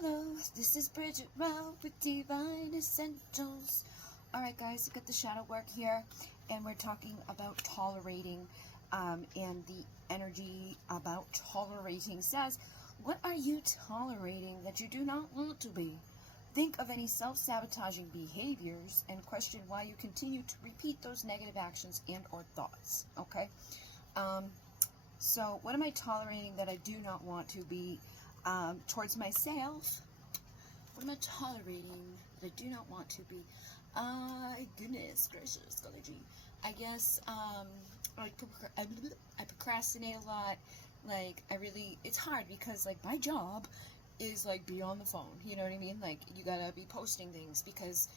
Hello, this is Bridget Rao with Divine Essentials. Alright guys, we got the shadow work here, and we're talking about tolerating, and the energy about tolerating says, what are you tolerating that you do not want to be? Think of any self-sabotaging behaviors and question why you continue to repeat those negative actions and or thoughts, okay? So what am I tolerating that I do not want to be towards myself? What am I tolerating that I do not want to be? Goodness gracious, golly gee. I guess, I procrastinate a lot. Like, it's hard because, like, my job is, like, be on the phone, you know what I mean? Like, you gotta be posting things because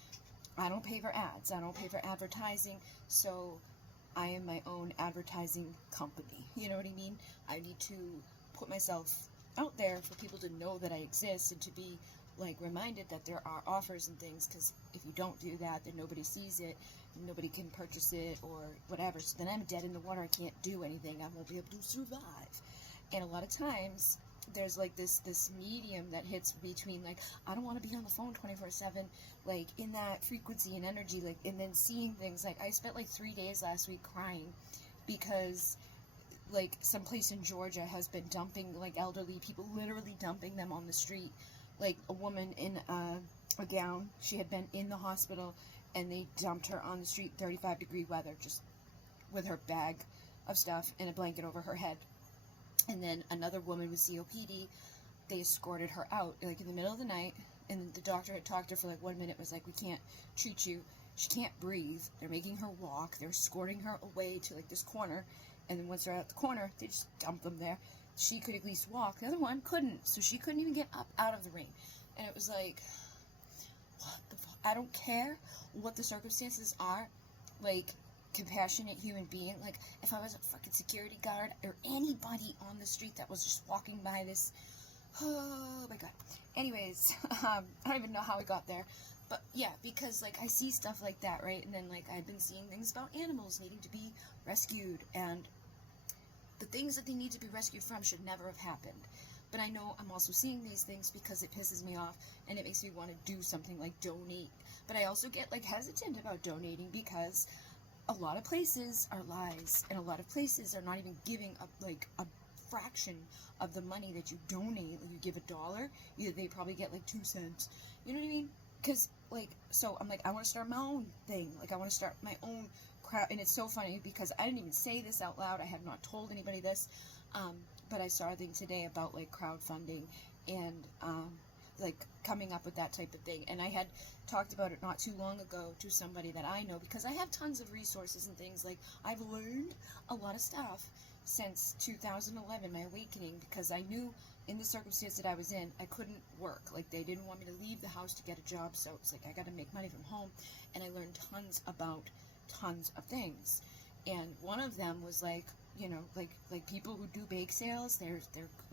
I don't pay for ads, I don't pay for advertising, so I am my own advertising company, you know what I mean? I need to put myself out there for people to know that I exist and to be, like, reminded that there are offers and things, because if you don't do that, then nobody sees it, nobody can purchase it or whatever, so then I'm dead in the water, I can't do anything, I won't be able to survive. And a lot of times, there's, like, this medium that hits between, like, I don't want to be on the phone 24/7, like, in that frequency and energy, like, and then seeing things, like, I spent, like, 3 days last week crying, because, like, someplace in Georgia has been dumping, like, elderly people, literally dumping them on the street, like, a woman in a gown, she had been in the hospital, and they dumped her on the street, 35-degree weather, just with her bag of stuff and a blanket over her head. And then another woman with COPD, they escorted her out, like, in the middle of the night, and the doctor had talked to her for, like, 1 minute, was like, we can't treat you, she can't breathe, they're making her walk, they're escorting her away to, like, this corner, and then once they're at the corner, they just dump them there. She could at least walk, the other one couldn't, so she couldn't even get up out of the ring, and it was like, what the fuck? I don't care what the circumstances are, like, compassionate human being, like, if I was a fucking security guard or anybody on the street that was just walking by this, oh my god. Anyways, I don't even know how I got there, but yeah, because, like, I see stuff like that, right, and then, like, I've been seeing things about animals needing to be rescued, and the things that they need to be rescued from should never have happened. But I know I'm also seeing these things because it pisses me off, and it makes me want to do something, like donate, but I also get, like, hesitant about donating because a lot of places are lies, and a lot of places are not even giving up, like, a fraction of the money that you donate. Like, you give $1, they probably get, like, 2 cents, you know what I mean? Because, like, so I'm like, I want to start my own thing, like, I want to start my own crowd, and it's so funny because I didn't even say this out loud, I have not told anybody this, but I saw a thing today about, like, crowdfunding, and, like, coming up with that type of thing, and I had talked about it not too long ago to somebody that I know, because I have tons of resources and things, like, I've learned a lot of stuff since 2011, my awakening, because I knew in the circumstance that I was in, I couldn't work, like, they didn't want me to leave the house to get a job, so it's like, I gotta make money from home, and I learned tons about tons of things, and one of them was, like, you know, like people who do bake sales, they're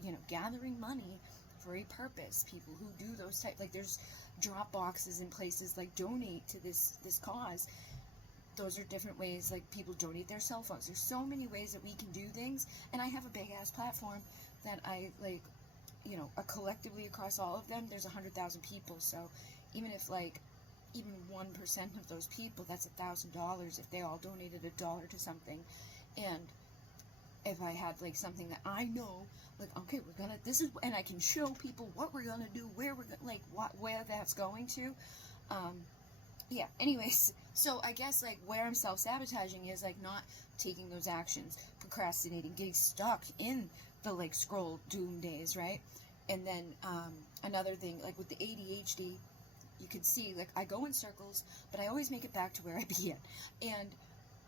you know, gathering money for a purpose. People who do those type, like, there's drop boxes in places, like, donate to this cause. Those are different ways, like, people donate their cell phones. There's so many ways that we can do things, and I have a big ass platform that I, like, you know, collectively across all of them, there's 100,000 people, so even if, like, even 1% of those people, that's $1,000 if they all donated $1 to something. And if I had, like, something that I know, like, okay, we're gonna, this is, and I can show people what we're gonna do, where we're gonna, like, where that's going to, yeah, anyways, so I guess, like, where I'm self-sabotaging is, like, not taking those actions, procrastinating, getting stuck in the, like, scroll doom days, right? And then, another thing, like, with the ADHD, you can see, like, I go in circles, but I always make it back to where I began, and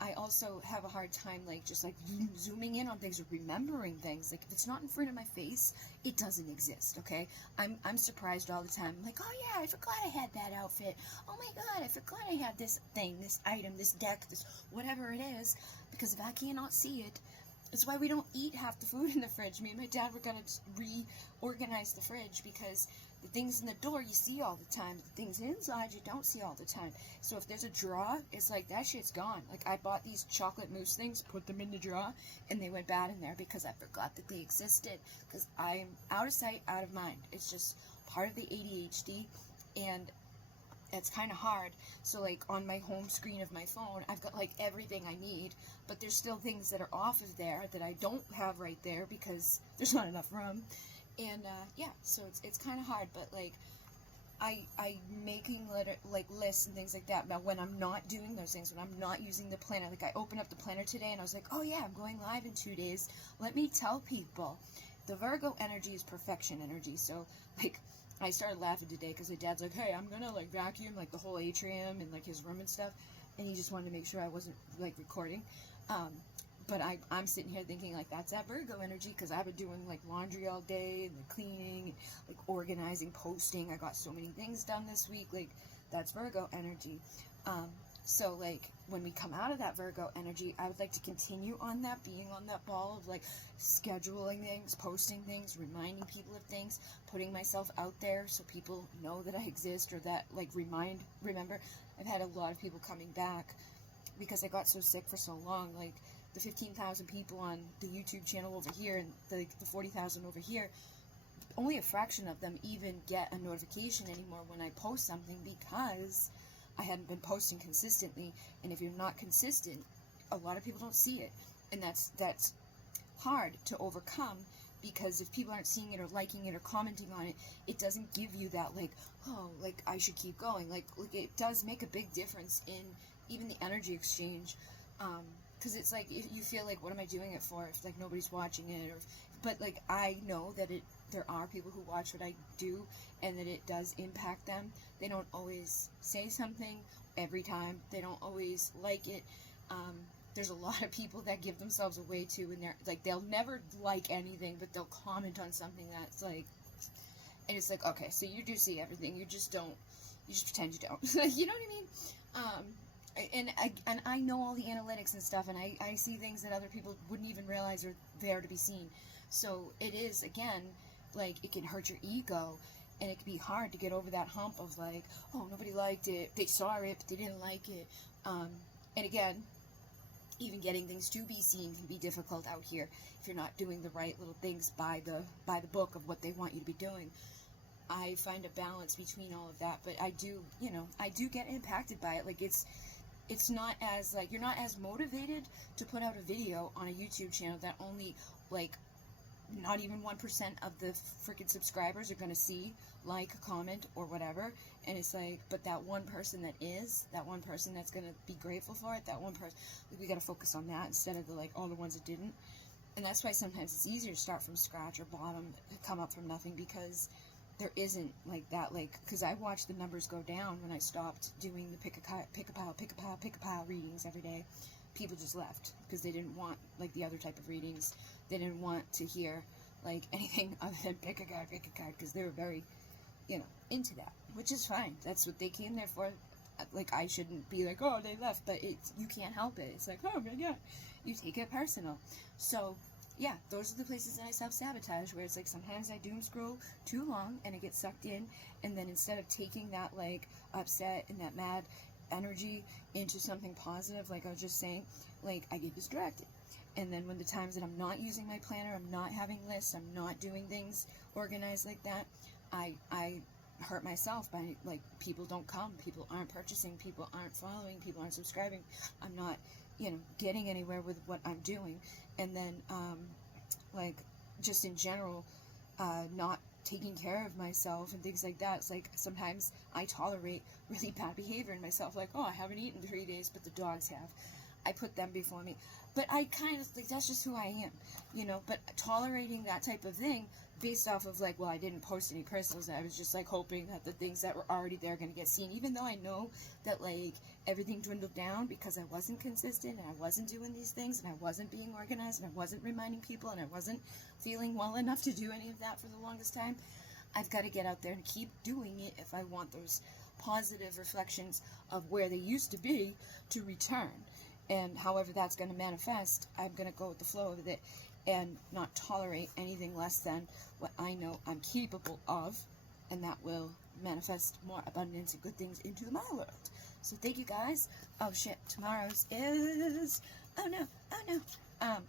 I also have a hard time, like, just, like, zooming in on things or remembering things. Like, if it's not in front of my face, it doesn't exist, okay? I'm surprised all the time. I'm like, oh yeah, I forgot I had that outfit. Oh my god, I forgot I had this thing, this item, this deck, this whatever it is. Because if I cannot see it, It's why we don't eat half the food in the fridge. Me and my dad were gonna reorganize the fridge because the things in the door you see all the time. The things inside you don't see all the time. So if there's a drawer, it's like that shit's gone. Like I bought these chocolate mousse things, put them in the drawer, and they went bad in there because I forgot that they existed. Because I'm out of sight, out of mind. It's just part of the ADHD, and it's kind of hard. So like on my home screen of my phone, I've got like everything I need, but there's still things that are off of there that I don't have right there because there's not enough room. And yeah, so it's kind of hard, but like I making lists and things like that. But when I'm not doing those things, when I'm not using the planner, like I opened up the planner today and I was like, oh yeah, I'm going live in 2 days. Let me tell people, the Virgo energy is perfection energy. So like I started laughing today because my dad's like, hey, I'm gonna like vacuum like the whole atrium and like his room and stuff, and he just wanted to make sure I wasn't like recording. But I'm sitting here thinking like that's that Virgo energy because I've been doing like laundry all day and like cleaning and like organizing, posting. I got so many things done this week. Like that's Virgo energy. So like when we come out of that Virgo energy, I would like to continue on that, being on that ball of like scheduling things, posting things, reminding people of things, putting myself out there so people know that I exist, or that like remember. I've had a lot of people coming back because I got so sick for so long. Like the 15,000 people on the YouTube channel over here and the 40,000 over here, only a fraction of them even get a notification anymore when I post something because I hadn't been posting consistently. And if you're not consistent, a lot of people don't see it, and that's hard to overcome, because if people aren't seeing it or liking it or commenting on it, it doesn't give you that like, oh, like I should keep going. Like it does make a big difference in even the energy exchange, because it's like if you feel like, what am I doing it for if like nobody's watching it? Or but like I know that there are people who watch what I do and that it does impact them. They don't always say something every time. They don't always like it. There's a lot of people that give themselves away too, and they're like, they'll never like anything, but they'll comment on something that's like, and it's like, okay, so you do see everything, you just pretend you don't. You know what I mean? And I know all the analytics and stuff, and I see things that other people wouldn't even realize are there to be seen. So it is, again, like, it can hurt your ego, and it can be hard to get over that hump of like, oh, nobody liked it, they saw it, but they didn't like it. And again, even getting things to be seen can be difficult out here if you're not doing the right little things by the book of what they want you to be doing. I find a balance between all of that, but I do get impacted by it. Like it's not as, like, you're not as motivated to put out a video on a YouTube channel that only, like, not even 1% of the freaking subscribers are going to see, like, comment, or whatever. And it's like, but that one person that's going to be grateful for it, that one person, like, we got to focus on that instead of the, like, all the ones that didn't. And that's why sometimes it's easier to start from scratch or bottom, come up from nothing, because there isn't, like, that, like, because I watched the numbers go down when I stopped doing the pick-a-pile readings every day. People just left because they didn't want, like, the other type of readings. They didn't want to hear, like, anything other than pick a card, because they were very, into that, which is fine. That's what they came there for. Like, I shouldn't be like, oh, they left, but you can't help it. It's like, oh, yeah, you take it personal. So, yeah, those are the places that I self-sabotage, where it's like sometimes I doom scroll too long and it gets sucked in, and then instead of taking that, like, upset and that mad energy into something positive, like I was just saying, like, I get distracted. And then when the times that I'm not using my planner, I'm not having lists, I'm not doing things organized like that, I hurt myself by, like, people don't come, people aren't purchasing, people aren't following, people aren't subscribing, I'm not, getting anywhere with what I'm doing. And then, like, just in general, not taking care of myself and things like that. It's like sometimes I tolerate really bad behavior in myself, like, oh, I haven't eaten 3 days, but the dogs have. I put them before me. But I kind of, like, that's just who I am, but tolerating that type of thing based off of, like, well, I didn't post any personals, I was just, like, hoping that the things that were already there are going to get seen, even though I know that, like, everything dwindled down because I wasn't consistent, and I wasn't doing these things, and I wasn't being organized, and I wasn't reminding people, and I wasn't feeling well enough to do any of that for the longest time. I've got to get out there and keep doing it if I want those positive reflections of where they used to be to return. And however that's going to manifest, I'm going to go with the flow of it and not tolerate anything less than what I know I'm capable of, and that will manifest more abundance and good things into my world. So thank you guys. Oh shit, tomorrow's is, oh no,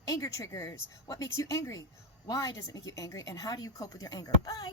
anger triggers. What makes you angry? Why does it make you angry? And how do you cope with your anger? Bye!